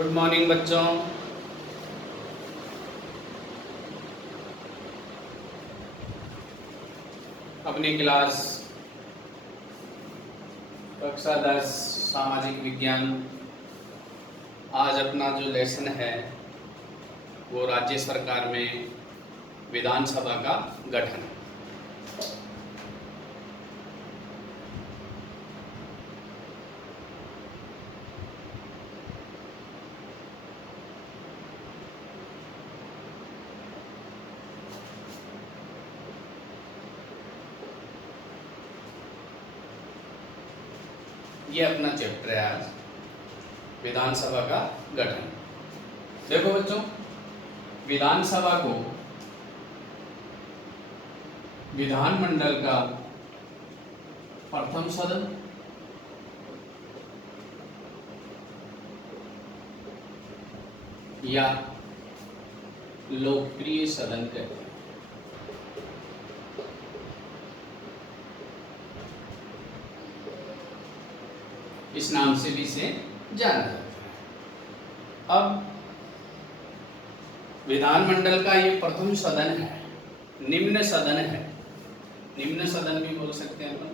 Good morning बच्चों। अपनी class कक्षा 10 सामाजिक विज्ञान, आज अपना जो लेसन है वो राज्य सरकार में विधानसभा का गठन। ये अपना चैप्टर है आज, विधानसभा का गठन। देखो बच्चों, विधानसभा को विधानमंडल का प्रथम सदन या लोकप्रिय सदन कहते हैं। इस नाम से भी इसे जाना जाता है। अब विधानमंडल का ये प्रथम सदन है, निम्न सदन है, निम्न सदन भी बोल सकते हैं अपन।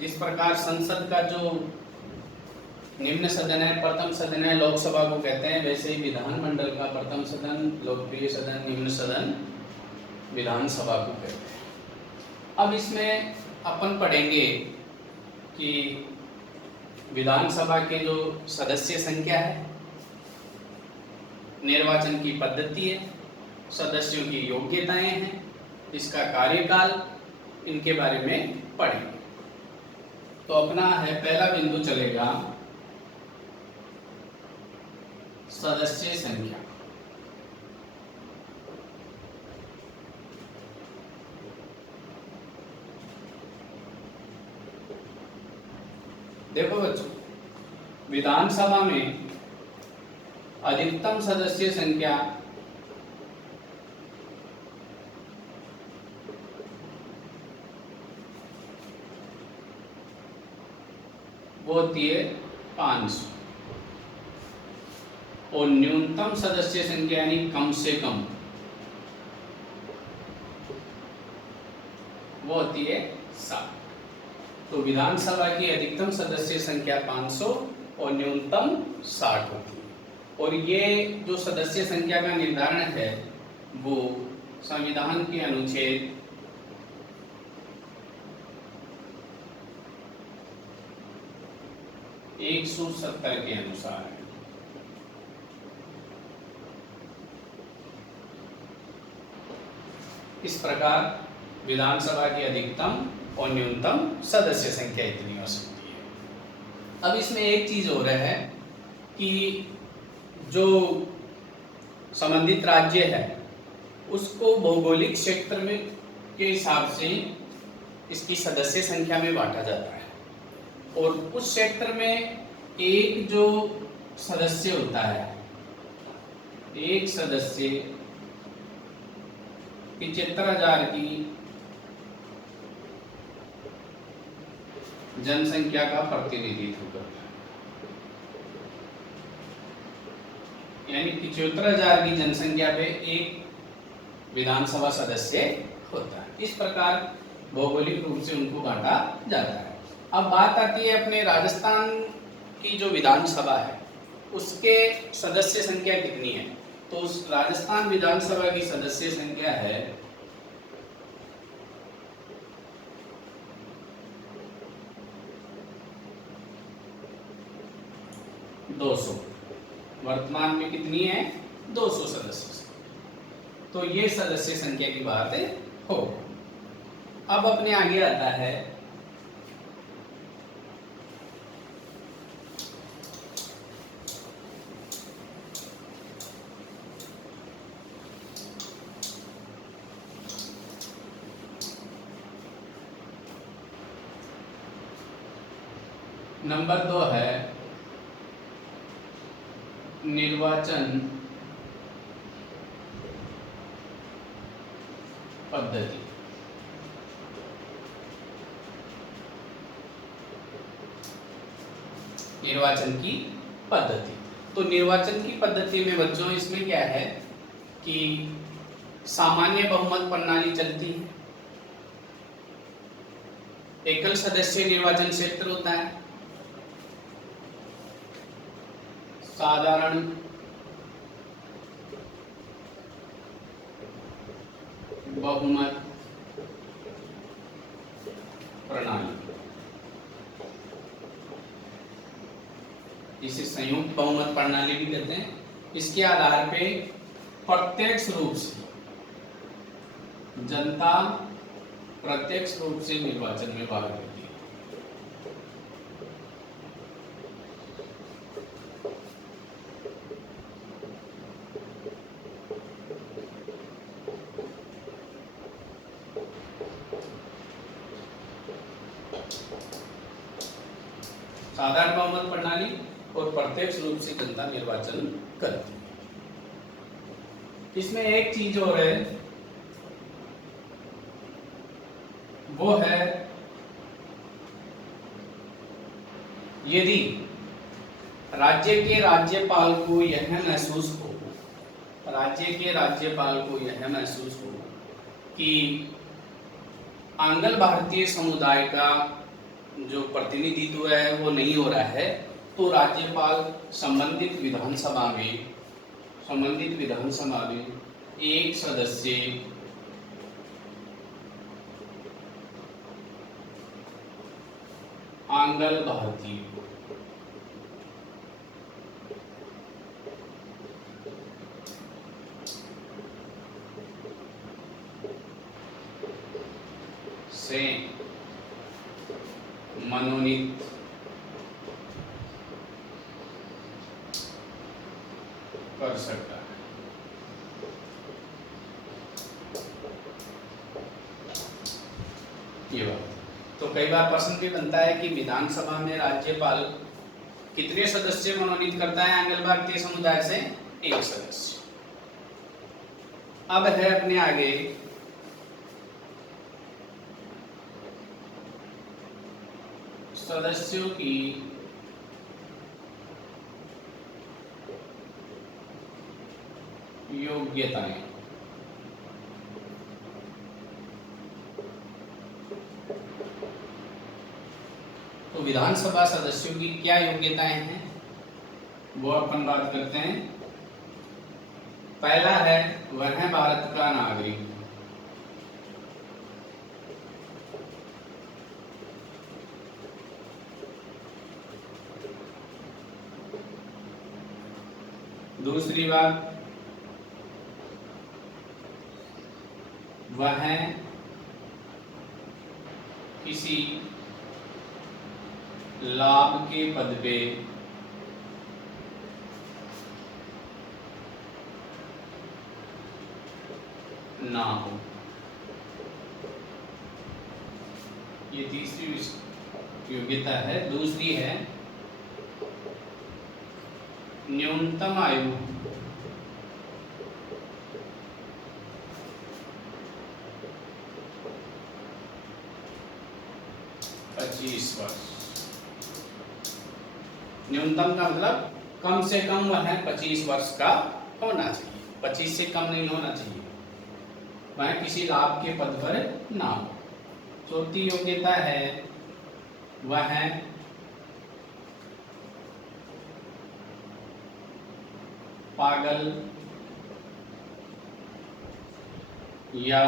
जिस प्रकार संसद का जो निम्न सदन है, प्रथम सदन है, लोकसभा को कहते हैं, वैसे ही विधानमंडल का प्रथम सदन, लोकप्रिय सदन, निम्न सदन विधानसभा को कहते हैं। अब इसमें अपन पढ़ेंगे कि विधानसभा के जो सदस्य संख्या है, निर्वाचन की पद्धति है, सदस्यों की योग्यताएं हैं, इसका कार्यकाल, इनके बारे में पढ़ेंगे। तो अपना है पहला बिंदु चलेगा सदस्य संख्या। देखो बच्चों, विधानसभा में अधिकतम सदस्य संख्या वो होती है 500 और न्यूनतम सदस्य संख्या यानी कम से कम वो होती है 7। तो विधानसभा की अधिकतम सदस्य संख्या 500 और न्यूनतम 60 होती है। और ये जो सदस्य संख्या का निर्धारण है वो संविधान के अनुच्छेद 170 के अनुसार है। इस प्रकार विधानसभा की अधिकतम और न्यूनतम सदस्य संख्या इतनी हो सकती है। अब इसमें एक चीज हो रहा है कि जो संबंधित राज्य है उसको भौगोलिक क्षेत्र में के हिसाब से इसकी सदस्य संख्या में बांटा जाता है। और उस क्षेत्र में एक जो सदस्य होता है, एक सदस्य 75,000 की जनसंख्या का प्रतिनिधित्व करता है। यानी 75,000 की जनसंख्या पे एक विधानसभा सदस्य होता है। इस प्रकार भौगोलिक रूप से उनको बांटा जाता है। अब बात आती है अपने राजस्थान की जो विधानसभा है उसके सदस्य संख्या कितनी है। तो उस राजस्थान विधानसभा की सदस्य संख्या है 200। वर्तमान में कितनी है? 200 सदस्य। तो ये सदस्य संख्या की बात हो। अब अपने आगे आता है नंबर 2 है निर्वाचन पद्धति। निर्वाचन की पद्धति। तो निर्वाचन की पद्धति में बच्चों इसमें क्या है कि सामान्य बहुमत प्रणाली चलती है, एकल सदस्य निर्वाचन क्षेत्र होता है, साधारण बहुमत प्रणाली, इसे संयुक्त बहुमत प्रणाली भी कहते हैं। इसके आधार पे प्रत्यक्ष रूप से जनता प्रत्यक्ष रूप से निर्वाचन में भाग लेती है। साधारण बहुमत प्रणाली और प्रत्यक्ष रूप से जनता निर्वाचन करती है। इसमें एक चीज और है, वो है यदि राज्य के राज्यपाल को यह महसूस हो, राज्य के राज्यपाल को यह महसूस हो कि आंग्ल भारतीय समुदाय का जो प्रतिनिधित्व है वो नहीं हो रहा है, तो राज्यपाल संबंधित विधानसभा में एक सदस्य आंग्ल भारतीय से मनोनीत कर सकता है। ये बात तो कई बार प्रश्न भी बनता है कि विधानसभा में राज्यपाल कितने सदस्य मनोनीत करता है आंग्ल भारतीय समुदाय से? एक सदस्य। अब है अपने आगे सदस्यों की योग्यताएं। तो विधानसभा सदस्यों की क्या योग्यताएं हैं वो अपन बात करते हैं। पहला है वह है भारत का नागरिक, दूसरी बात वह है किसी लाभ के पद पे ना हो। ये तीसरी योग्यता है। दूसरी है न्यूनतम आयु 25 वर्ष। न्यूनतम का मतलब कम से कम वह 25 वर्ष का होना चाहिए, 25 से कम नहीं होना चाहिए, वह किसी लाभ के पद पर ना हो। चौथी योग्यता है वह है पागल या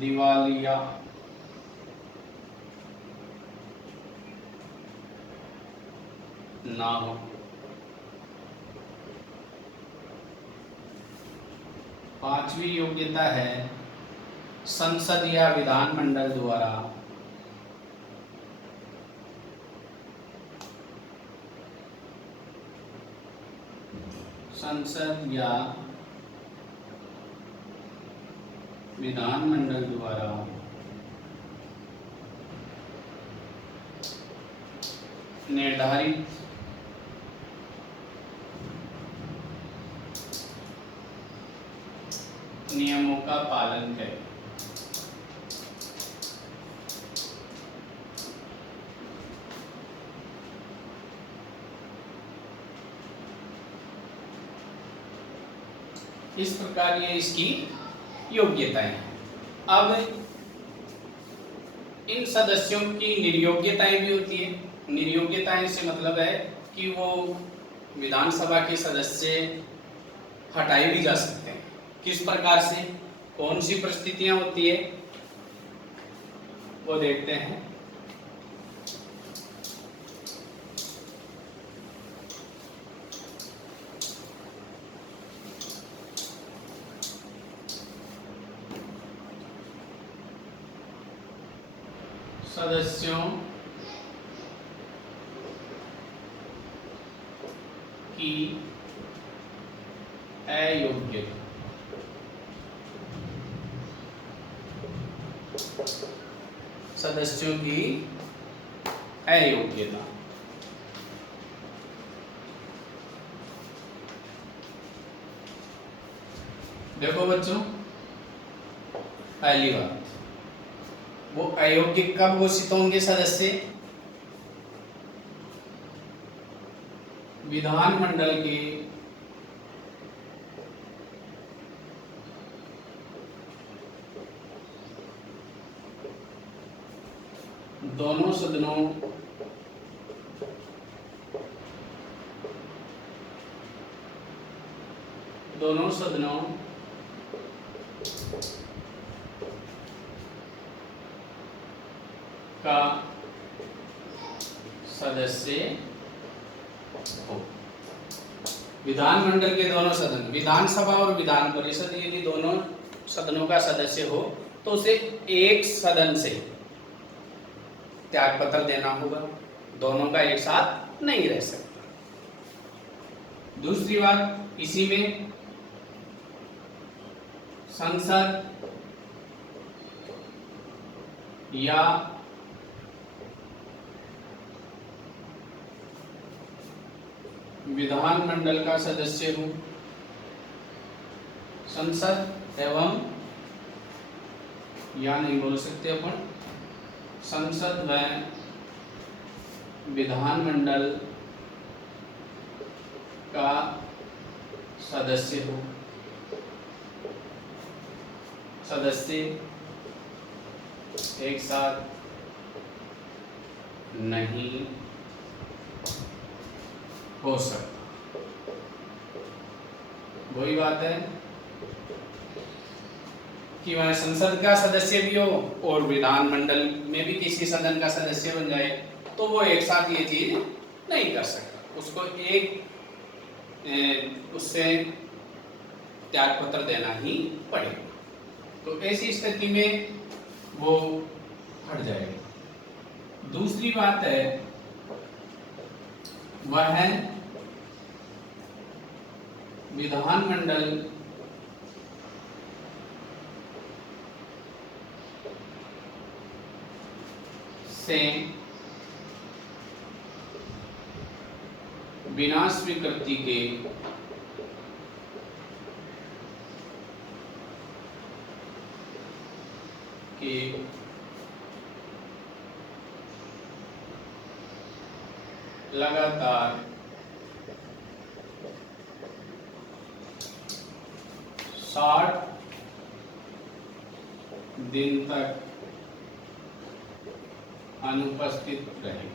दिवालिया ना हो। पांचवी योग्यता है संसद या विधानमंडल द्वारा संसद या विधानमंडल द्वारा निर्धारित नियमों का पालन करें। इस प्रकार ये इसकी योग्यताएं हैं। अब इन सदस्यों की निर्योग्यताएं भी होती है। निर्योग्यताएं से मतलब है कि वो विधानसभा के सदस्य हटाए भी जा सकते हैं। किस प्रकार से, कौन सी परिस्थितियां होती है वो देखते हैं। सदस्यों की अयोग्यता, सदस्यों की अयोग्यता। देखो बच्चों, पहली बात, वो अयोग्य कब घोषित होंगे सदस्य? विधानमंडल के दोनों सदनों का सदस्य हो। विधानमंडल के दोनों सदन, विधानसभा और विधान परिषद, यदि दोनों सदनों का सदस्य हो तो उसे एक सदन से त्याग पत्र देना होगा, दोनों का एक साथ नहीं रह सकता। दूसरी बात, इसी में संसद या विधानमंडल का सदस्य हूं, संसद एवं, या नहीं बोल सकते अपन, संसद व विधानमंडल का सदस्य हूं, सदस्य एक साथ नहीं हो सकता। वही बात है कि वह संसद का सदस्य भी हो और विधानमंडल में भी किसी सदन का सदस्य बन जाए तो वो एक साथ ये चीज नहीं कर सकता, उसको उससे त्याग पत्र देना ही पड़ेगा। तो ऐसी स्थिति में वो हट जाएगा। दूसरी बात है वह है विधानमंडल से बिना स्वीकृति के लगातार 60 दिन तक अनुपस्थित रहे।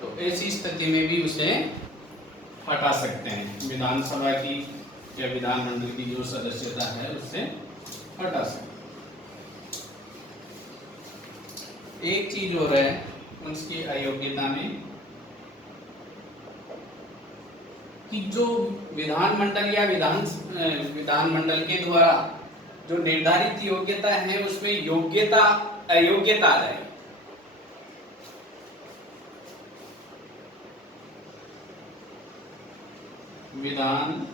तो ऐसी स्थिति में भी उसे हटा सकते हैं, विधानसभा की या विधानमंडल की जो सदस्यता है उससे हटा सकते हैं। एक चीज हो रहा है उसकी अयोग्यता में कि जो विधानमंडल या विधानमंडल के द्वारा जो निर्धारित योग्यता है उसमें योग्यता अयोग्यता आ रही है। विधान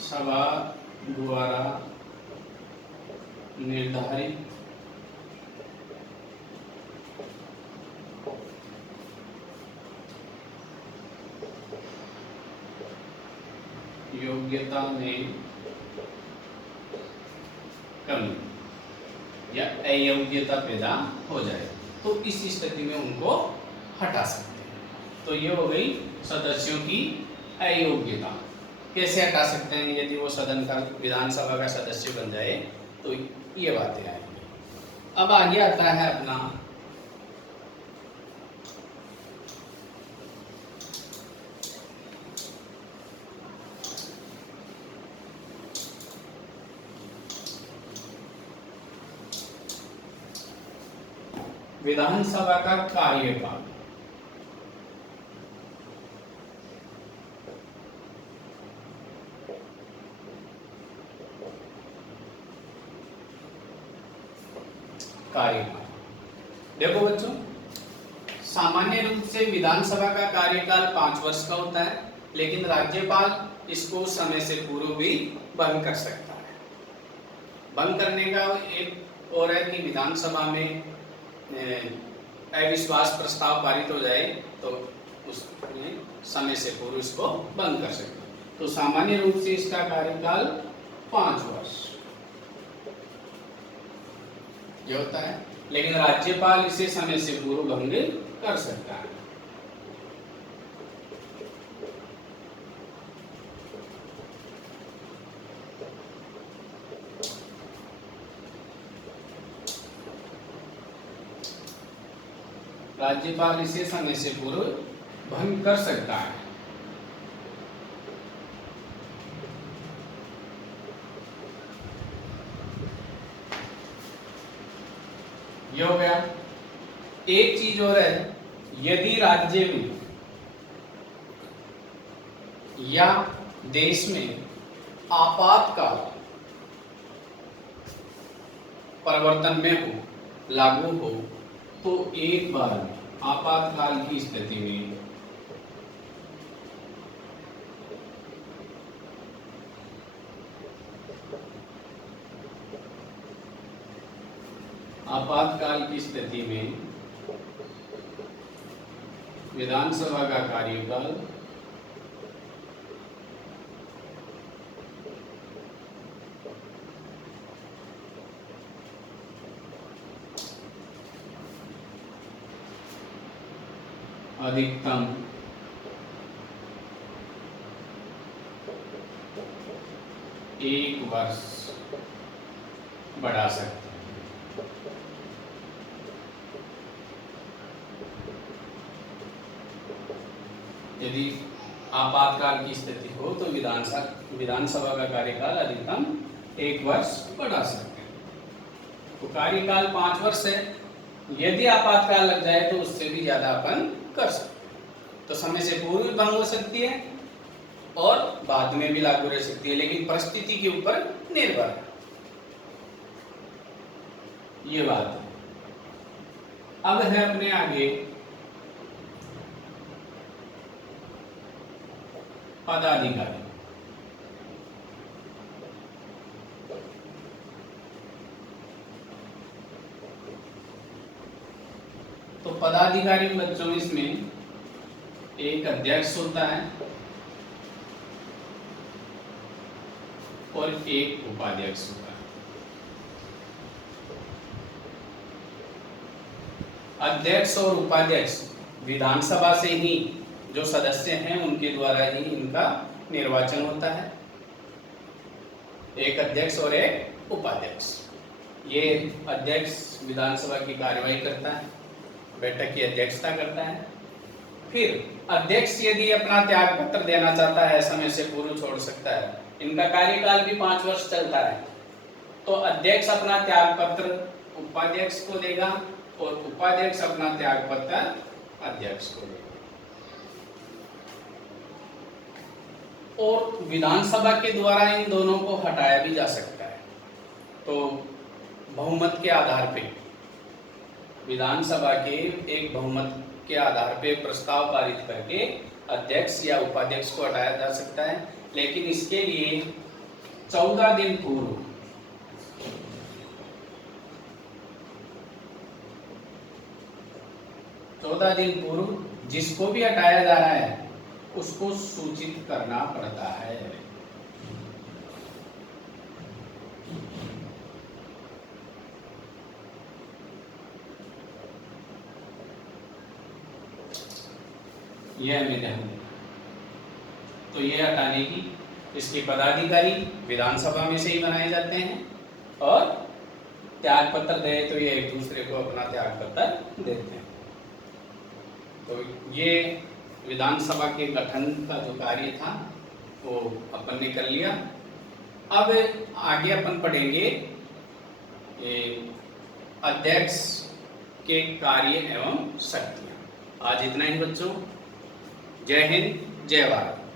सभा द्वारा निर्धारित योग्यता में कमी या अयोग्यता पैदा हो जाए। तो इस स्थिति में उनको हटा सकते हैं। तो ये हो गई सदस्यों की अयोग्यता। कैसे हटा सकते हैं? यदि वो सदन का विधानसभा का सदस्य बन जाए तो ये बातें आएंगी। अब आगे आता है अपना विधानसभा का कार्यकाल। कार्यकाल देखो बच्चों, सामान्य रूप से विधानसभा का कार्यकाल 5 वर्ष का होता है, लेकिन राज्यपाल इसको समय से पूर्व भी भंग कर सकता है। भंग करने का एक और है कि विधानसभा में अविश्वास प्रस्ताव पारित हो जाए तो उसमें समय से पूर्व इसको भंग कर सकते हैं। तो सामान्य रूप से इसका कार्यकाल 5 वर्ष ये होता है, लेकिन राज्यपाल इसे समय से पूर्व भंग कर सकता है। राज्यपाल इसे समय से पूर्व भंग कर सकता है। ये हो गया। एक चीज और है, यदि राज्य में या देश में आपातकाल परिवर्तन में हो, लागू हो, तो एक बार में आपातकाल की स्थिति में विधानसभा का कार्यकाल अधिकतम 1 वर्ष बढ़ा सकते हैं। यदि आपातकाल की स्थिति हो तो विधानसभा का कार्यकाल अधिकतम 1 वर्ष बढ़ा सकते हैं। तो कार्यकाल 5 वर्ष है, यदि आपातकाल लग जाए तो उससे भी ज्यादा अपन कर सकते हैं। तो समय से पूर्व भी भंग हो सकती है और बाद में भी लागू रह सकती है, लेकिन परिस्थिति के ऊपर निर्भर है। ये बात है। अब है अपने आगे पदाधिकारी। तो पदाधिकारी बच्चों इसमें एक अध्यक्ष होता है और एक उपाध्यक्ष होता है। अध्यक्ष और उपाध्यक्ष विधानसभा से ही जो सदस्य हैं उनके द्वारा ही इनका निर्वाचन होता है। एक अध्यक्ष और एक उपाध्यक्ष। ये अध्यक्ष विधानसभा की कार्यवाही करता है, बैठक की अध्यक्षता करता है। फिर अध्यक्ष यदि अपना त्याग पत्र देना चाहता है, समय से पूर्व छोड़ सकता है। इनका कार्यकाल भी 5 वर्ष चलता है। तो अध्यक्ष अपना त्याग पत्र उपाध्यक्ष को देगा और उपाध्यक्ष अपना त्याग पत्र अध्यक्ष को देगा। और विधानसभा के द्वारा इन दोनों को हटाया भी जा सकता है। तो बहुमत के आधार पे विधानसभा के एक बहुमत के आधार पे प्रस्ताव पारित करके अध्यक्ष या उपाध्यक्ष को हटाया जा सकता है, लेकिन इसके लिए 14 दिन पूर्व 14 दिन पूर्व जिसको भी हटाया जा रहा है उसको सूचित करना पड़ता है। ये हमें ध्यान देना। तो ये हटाने की, इसके पदाधिकारी विधानसभा में से ही बनाए जाते हैं और त्याग पत्र दे तो ये एक दूसरे को अपना त्याग पत्र देते हैं। तो ये विधानसभा के गठन का जो कार्य था वो अपन ने कर लिया। अब आगे अपन पढ़ेंगे अध्यक्ष के कार्य एवं शक्तियाँ। आज इतना ही बच्चों। जय हिंद, जय भारत।